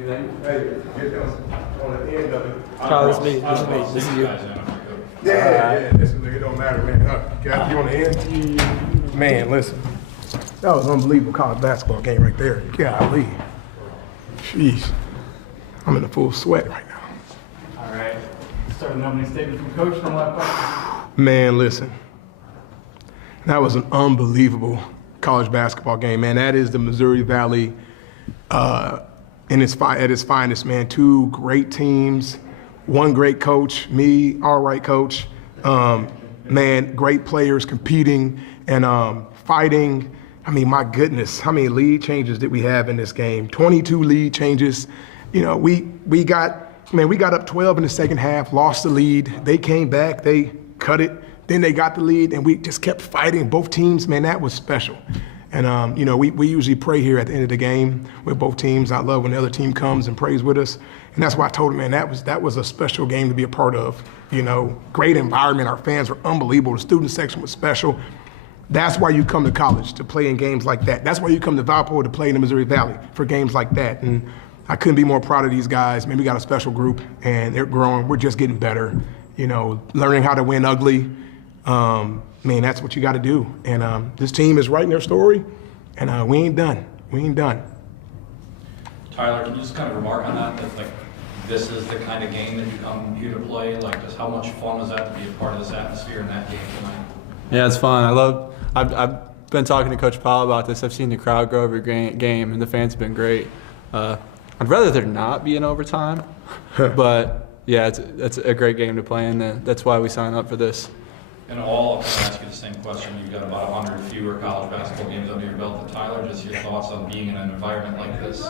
Anything? Hey, get them on the end of it. Kyle, this is you. Yeah, it don't matter, man. Got you on the end? Man, listen. That was an unbelievable college basketball game right there. Golly. Jeez. I'm in a full sweat right now. All right. Start with an opening statement from Coach from Valpo. Man, listen. That was an unbelievable college basketball game, man. That is the Missouri Valley at its finest, man. Two great teams, one great coach, me, all right coach. Man, great players competing and fighting. I mean, my goodness, how many lead changes did we have in this game? 22 lead changes. You know, we got up 12 in the second half, lost the lead. They came back, they cut it. Then they got the lead, and we just kept fighting. Both teams, man, that was special. And, you know, we usually pray here at the end of the game with both teams. I love when the other team comes and prays with us. And that's why I told him, man, that was a special game to be a part of. You know, great environment. Our fans were unbelievable. The student section was special. That's why you come to college, to play in games like that. That's why you come to Valpo to play in the Missouri Valley, for games like that. And I couldn't be more proud of these guys. Man, we got a special group, and they're growing. We're just getting better, you know, learning how to win ugly. Man, that's what you got to do. And this team is writing their story, and we ain't done. We ain't done. Tyler, can you just kind of remark on that like this is the kind of game that you come here to play? Like, just how much fun was that to be a part of this atmosphere in that game tonight? Yeah, it's fun. I've been talking to Coach Powell about this. I've seen the crowd grow every game, and the fans have been great. I'd rather there not be an overtime, but yeah, it's a great game to play in, and that's why we sign up for this. In all, I'm going to ask you the same question. You've got about 100 fewer college basketball games under your belt than Tyler. Just your thoughts on being in an environment like this?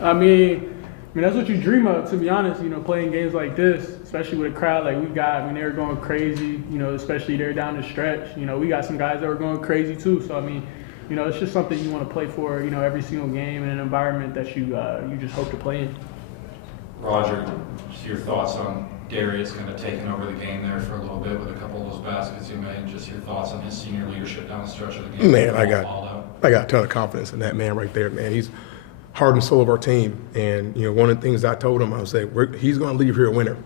I mean, that's what you dream of, to be honest, you know, playing games like this, especially with a crowd like we got. I mean, they were going crazy, you know, especially there down the stretch. You know, we got some guys that were going crazy too. So, I mean, you know, it's just something you want to play for, you know, every single game in an environment that you just hope to play in. Roger, just your thoughts on Darius kind of taking over the game there for a little bit with a couple of those baskets he made. Just your thoughts on his senior leadership down the stretch of the game. Man, I got a ton of confidence in that man right there, man. He's heart and soul of our team. And, you know, one of the things I told him, I was say, he's going to leave here a winner.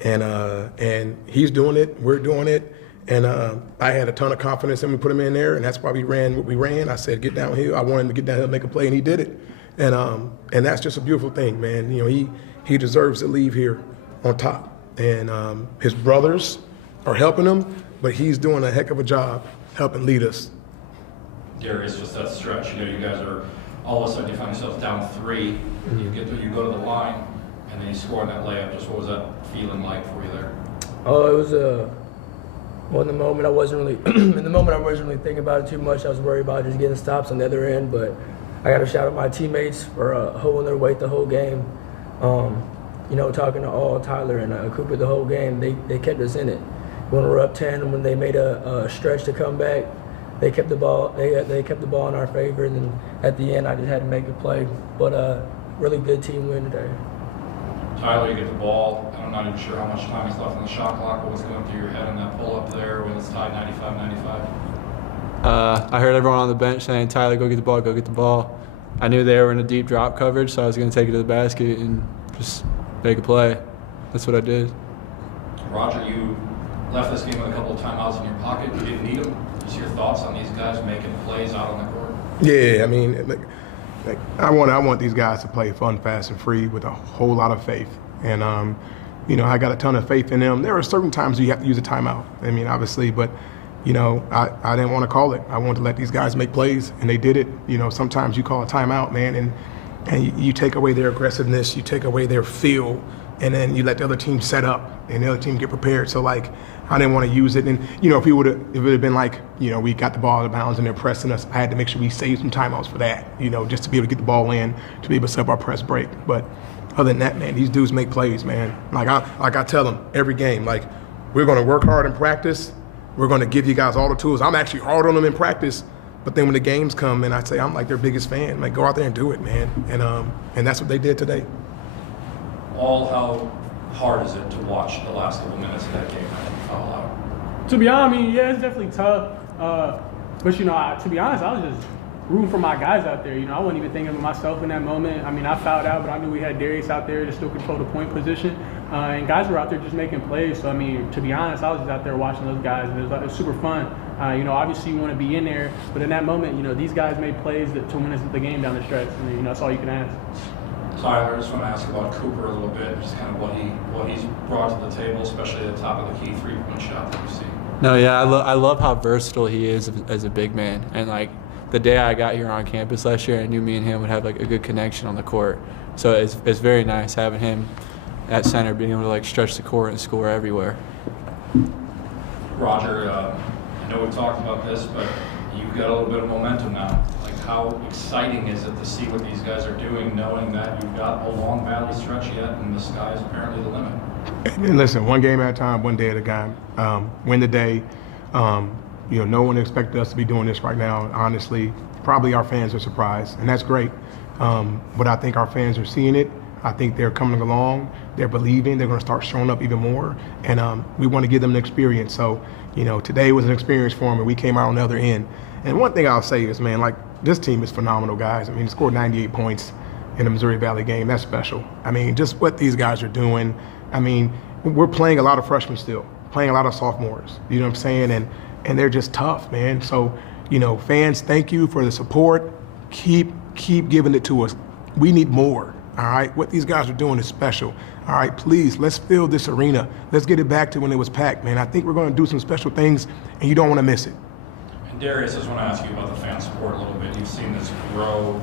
And he's doing it. We're doing it. And I had a ton of confidence in him. We put him in there, and that's why we ran what we ran. I said, get downhill. I wanted him to get downhill and make a play, and he did it. And that's just a beautiful thing, man. You know, he deserves to leave here on top. And his brothers are helping him, but he's doing a heck of a job helping lead us. Darius, just that stretch, you know, you guys are all of a sudden you find yourselves down 3, and you go to the line, and then you score on that layup. Just what was that feeling like for you there? Oh, it was in the moment I wasn't really thinking about it too much. I was worried about just getting stops on the other end, but I got to shout out my teammates for holding their weight the whole game. You know, talking to Tyler and Cooper the whole game, they kept us in it. When we were up 10, when they made a stretch to come back, they kept the ball. They kept the ball in our favor, and then at the end, I just had to make a play. But really good team win today. Tyler, you get the ball. I'm not even sure how much time is left on the shot clock, but what's going through your head in that pull up there when it's tied 95-95? I heard everyone on the bench saying, Tyler, go get the ball, go get the ball. I knew they were in a deep drop coverage, so I was going to take it to the basket and just make a play. That's what I did. Roger, you left this game with a couple of timeouts in your pocket. You didn't need them. Just your thoughts on these guys making plays out on the court? Yeah, I mean, I want these guys to play fun, fast, and free with a whole lot of faith. And, you know, I got a ton of faith in them. There are certain times you have to use a timeout. I mean, obviously, but, you know, I didn't want to call it. I wanted to let these guys make plays, and they did it. You know, sometimes you call a timeout, man, and you take away their aggressiveness, you take away their feel, and then you let the other team set up and the other team get prepared. So, like, I didn't want to use it. And, you know, if it would have been like, you know, we got the ball out of bounds and they're pressing us, I had to make sure we saved some timeouts for that, you know, just to be able to get the ball in, to be able to set up our press break. But other than that, man, these dudes make plays, man. Like I tell them every game, like, we're going to work hard in practice. We're going to give you guys all the tools. I'm actually hard on them in practice. But then when the games come, and I'm like their biggest fan. Like, go out there and do it, man. And that's what they did today. How hard is it to watch the last couple minutes of that game after you foul out? To be honest, I mean, yeah, it's definitely tough. But, you know, to be honest, I was just rooting for my guys out there. You know, I wasn't even thinking of myself in that moment. I mean, I fouled out, but I knew we had Darius out there to still control the point position. And guys were out there just making plays. So, I mean, to be honest, I was just out there watching those guys. And it was super fun. You know, obviously you want to be in there. But in that moment, you know, these guys made plays to win us the game down the stretch. And, you know, that's all you can ask. Tyler, I just want to ask about Cooper a little bit, just kind of what he's brought to the table, especially at the top of the key three-point shot that you see. No, yeah, I love how versatile he is as a big man. And, like, the day I got here on campus last year, I knew me and him would have, like, a good connection on the court. So it's very nice having him at center, being able to, like, stretch the court and score everywhere. Roger, I know we talked about this, but you've got a little bit of momentum now. Like, how exciting is it to see what these guys are doing, knowing that you've got a long valley stretch yet, and the sky is apparently the limit? And listen, one game at a time, one day at a time. Win the day. You know, no one expected us to be doing this right now. Honestly, probably our fans are surprised, and that's great. But I think our fans are seeing it. I think they're coming along. They're believing. They're going to start showing up even more, and we want to give them an experience. So, you know, today was an experience for them, and we came out on the other end. And one thing I'll say is, man, like, this team is phenomenal, guys. I mean, scored 98 points in the Missouri Valley game. That's special. I mean, just what these guys are doing. I mean, we're playing a lot of freshmen still, playing a lot of sophomores. You know what I'm saying? And they're just tough, man. So, you know, fans, thank you for the support. Keep giving it to us. We need more. All right, what these guys are doing is special. All right, please, let's fill this arena. Let's get it back to when it was packed, man. I think we're going to do some special things, and you don't want to miss it. And Darius, I just want to ask you about the fan support a little bit. You've seen this grow.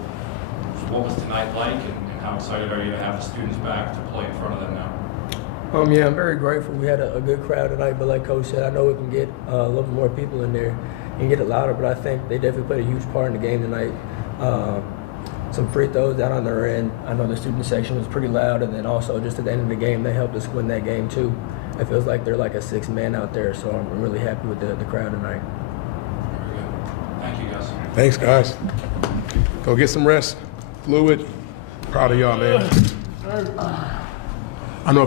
What was tonight like, and how excited are you to have the students back to play in front of them now? Yeah, I'm very grateful. We had a good crowd tonight, but like Coach said, I know we can get a little bit more people in there and get it louder, but I think they definitely played a huge part in the game tonight. Some free throws down on their end. I know the student section was pretty loud, and then also just at the end of the game, they helped us win that game too. It feels like they're like a sixth man out there, so I'm really happy with the crowd tonight. Very good. Thank you, guys. Thanks, guys. Go get some rest. Fluid. Proud of y'all, man. I know.